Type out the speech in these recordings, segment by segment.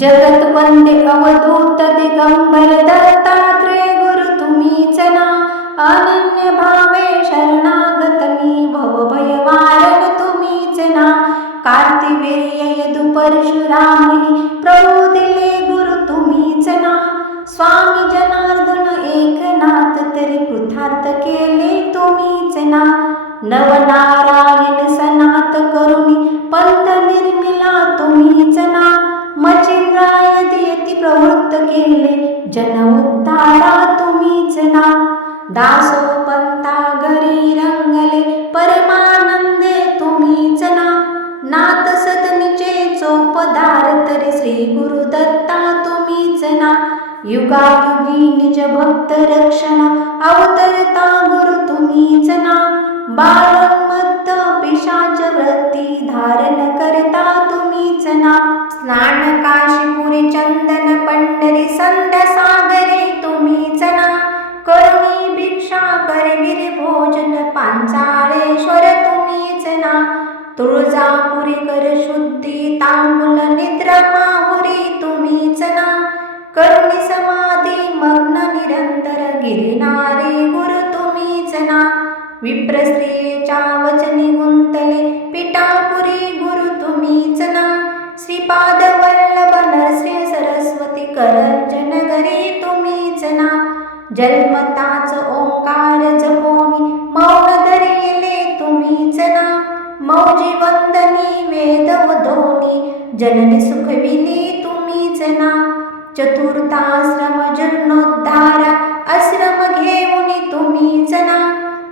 जगत वंदे अवधूत दिगंबर दत्तात्रय गुरु तुम्हीच ना अनन्य भावे शरणागत मी भव भय वारण तुम्हीच ना कार्तिवीर्य यदु परशुरामही प्रभु दिले गुरु तुम्हीच ना स्वामी जनार्दन एकनाथ तरी कृथार्थ केले तुम्हीच ना नवनारायण व्यक्ती प्रवृत्त केले. जन उद्धारा तुम्हीच ना दासो पंथा घरी रंगले. परमानंदे तुम्हीच ना नात सदनीचे चोपदार तरी श्री गुरु दत्ता तुम्हीच ना युगायुगी निज भक्त रक्षणा. अवतरता गुरु तुम्हीच ना बाळ पंढरी संत सागरे तुम्ही ना करुणी भिक्षा करवीर भोजन पांचाळेश्वर तुम्हीच ना तुळजापुरी कर शुद्धी तांबूल निद्रा माहुरी तुम्हीच ना करुणी समाधी मग्न निरंतर गिरणारे गुरु तुम्हीच ना विप्रस्त्रियेच्या वचनी गुंतले पिठापुरी गुरु तुम्हीच ना श्रीपाद वल्लभ नरसिंह सरस्वती करंजन घरी तुम्हीच ना. जन्मताच ओंकार जपोनी मौन धरिले तुम्हीच ना. मौजी वंदनी वेद वधोनी जननी सुखविली तुम्हीच ना. चतुर्थाश्रम जीर्णोद्धार आश्रम घेऊन तुम्हीच ना.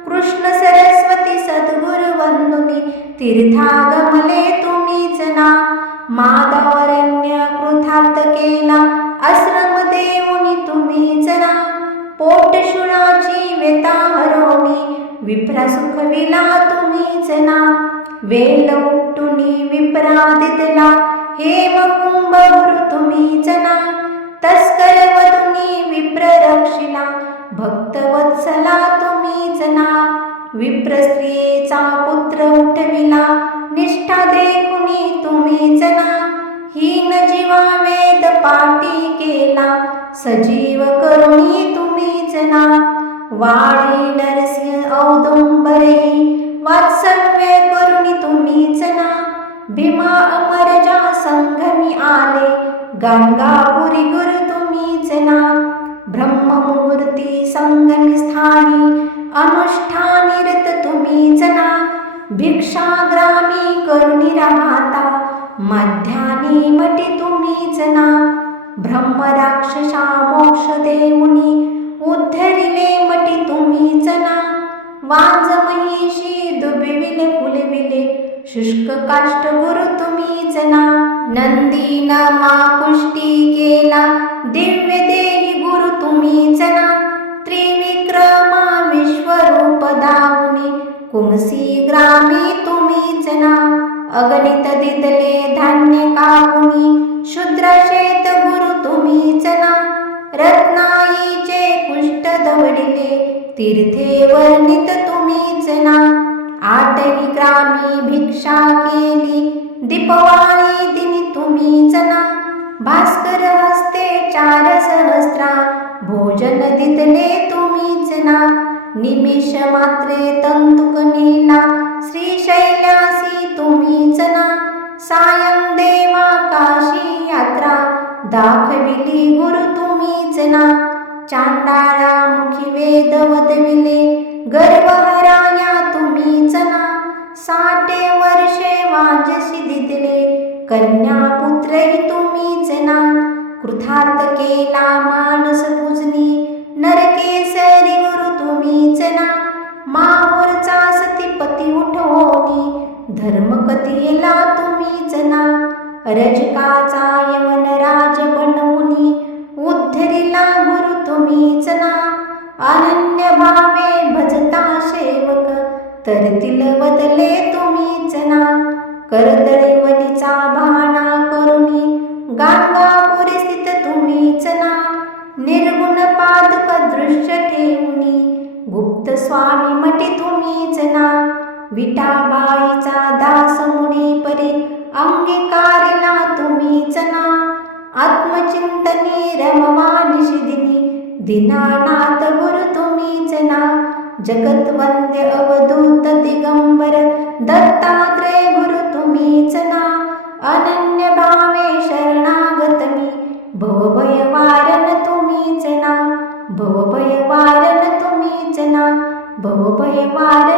कृष्ण सरस्वती सद्गुरु वंदुनी तीर्थागमले तुम्हीच ना. मादा विप्रा सुखविला तुम्हीच ना वेल उपटुनी विप्रा दिदला हे मकुंभ गुरु तुम्हीच ना तस्कर वधुनी विप्र रक्षिला भक्त वत्सला तुम्हीच ना विप्र स्त्रियेचा पुत्र उठविला. निष्ठा देखुनी तुम्हीच ना हीन जीवा वेद पाटी केला. सजीव करुणी तुम्हीच ना वाडी औदुंबरे वात्सल्य करुणी तुम्हीच ना भीमा अमरजा संगमी आले गंगापुरी गुरु तुम्हीच ना ब्रह्ममुहूर्ती संगमी स्थानी अनुष्ठानिरत तुम्हीच ना भिक्षाग्रामी करुणी राहता मध्यानी मटी तुम्हीच ना ब्रह्मराक्षसा मोक्ष देऊनी वाज महिषी दुबिविले फुलविले. शुष्क काष्ट गुरु तुम्हीच ना नंदी नमा पुष्टी केला. दिव्य देही गुरु तुम्हीच ना त्रिविक्रमा विश्वरूप दावनी कुमसी ग्रामी तुम्हीच ना अगणित दिदले धान्य कापुनी. शुद्र शेत गुरु तुम्हीच ना रत्नाईचे कुष्ट दवडिले. तीर्थे वर्णित तुम्हीच ना आठवी ग्रामी भिक्षा केली दीपवाळी दिनी तुम्हीच ना भास्कर हस्ते चार सहस्रा भोजन दितले तुम्हीच ना निमिष मात्रे तंतुक नेला श्रीशैल्यासी तुम्हीच ना सायं देवा काशी यात्रा दाखविली गुरु तुम्हीच ना चांडाळा मुखी वेद वदविले गर्भहराया कन्या पुत्रही तुम्हीच ना कृथार्थ केला मानस पूजनी नरकेसरी गुरु तुम्हीच ना माहूरचा सतीपती उठवणी धर्मकथेला तुम्हीच ना रजकाचा यवन राज बनवनी उद्धरिला गुरु तुम्हीच ना अनन्य भावे भजता सेवक तरतील बदले तुम्हीच ना करतळे भाना करुणी गांगापुरी स्थित तुम्हीच ना निर्गुण पादक दृश्य ठेवणी गुप्त स्वामी मटे तुम्हीच ना विठाबाईचा दास मुनी परे. अंगीकारिला तुम्हीच ना आत्मचिंतने रमवा निशिदिनी दिनानाथ गुरु तुम्हीच ना जगतवंद्य अवधूत दिगंबर. दत्तात्रय गुरु तुम्हीच ना अनन्य भावे शरणागत मी भवभय वारण तुम्हीच ना। भवभय वारण तुम्हीच ना। भवभय वारण